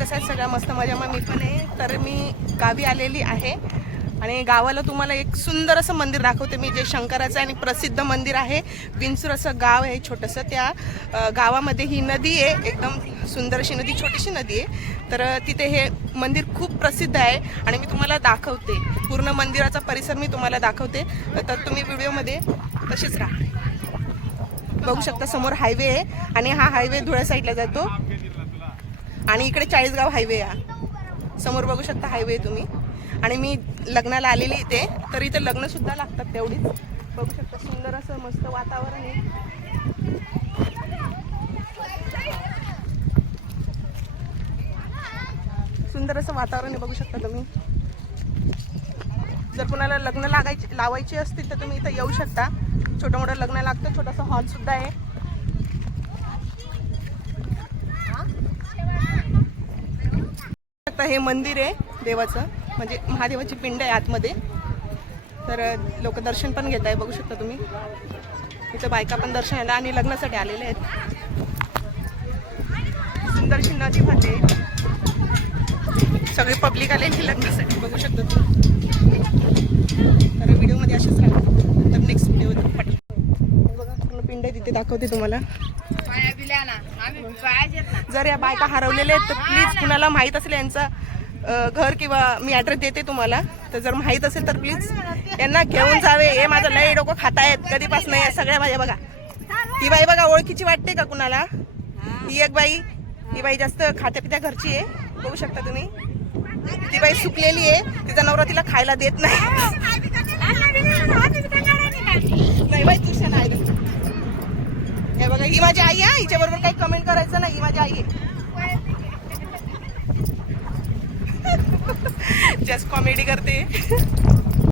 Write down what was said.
कसं आहे? सगळ्या मस्त मजा मी पण आहे. तर मी गावी आलेली आहे आणि गावाला तुम्हाला एक सुंदर असं मंदिर दाखवते मी, जे शंकराचं आणि प्रसिद्ध मंदिर आहे. विंचूर असं गाव आहे छोटंसं. त्या गावामध्ये ही नदी आहे, एकदम सुंदर अशी नदी, छोटीशी नदी आहे. तर तिथे हे मंदिर खूप प्रसिद्ध आहे आणि मी तुम्हाला दाखवते पूर्ण मंदिराचा परिसर मी तुम्हाला दाखवते. तर तुम्ही व्हिडिओमध्ये तसेच राहा. बघू शकता समोर हायवे आहे आणि हा हायवे धुळ्या साईडला जातो आणि इकडे चाळीसगाव हायवे आहे. समोर बघू शकता हायवे तुम्ही. आणि मी लग्नाला आलेली इथे, तर इथे लग्न सुद्धा लागतात तेवढीच. बघू शकता सुंदर असं मस्त वातावरण आहे. सुंदर असं वातावरण आहे बघू शकता तुम्ही. जर कुणाला लग्न लावायची असतील तर तुम्ही इथं येऊ शकता. छोटं मोठं लग्न लागतं, छोटासा हॉल सुद्धा आहे. हे मंदिर आहे देवाचं, म्हणजे महादेवाची पिंड आहे आतमध्ये. तर लोक दर्शन पण घेत आहे बघू शकता तुम्ही. इथं बायका पण दर्शनाला आणि लग्नासाठी आलेले आहेत. सुंदरशी नदी वाहते, सगळी पब्लिक आलेली लग्नासाठी बघू शकता तुम्ही. तर व्हिडिओमध्ये असेच राहतात. तर नेक्स्ट व्हिडिओ बघा, पूर्ण पिंड आहे तिथे दाखवते तुम्हाला. जर या बायका हरवलेल्या आहेत तर प्लीज कुणाला माहीत असेल यांचा घर किंवा मी ॲड्रेस देते तुम्हाला, तर जर माहीत असेल तर प्लीज यांना घेऊन जावे. हे माझं लय डोकं खातायत कधीपासून या सगळ्या माझ्या. बघा ही बाई बघा, ओळखीची वाटते का कुणाला? ही एक बाई, ही बाई जास्त खात्या पित्या घरची आहे बघू शकता तुम्ही. ती बाई सुकलेली आहे, तिचा नवरा तिला खायला देत नाही. नाही बाई तुझ्या नाही. हे बघा ही माझी आई आहे, हिच्या बरोबर काही कमेंट करायचं नाही. ही माझी आई आहे. जस्ट कॉमेडी करते.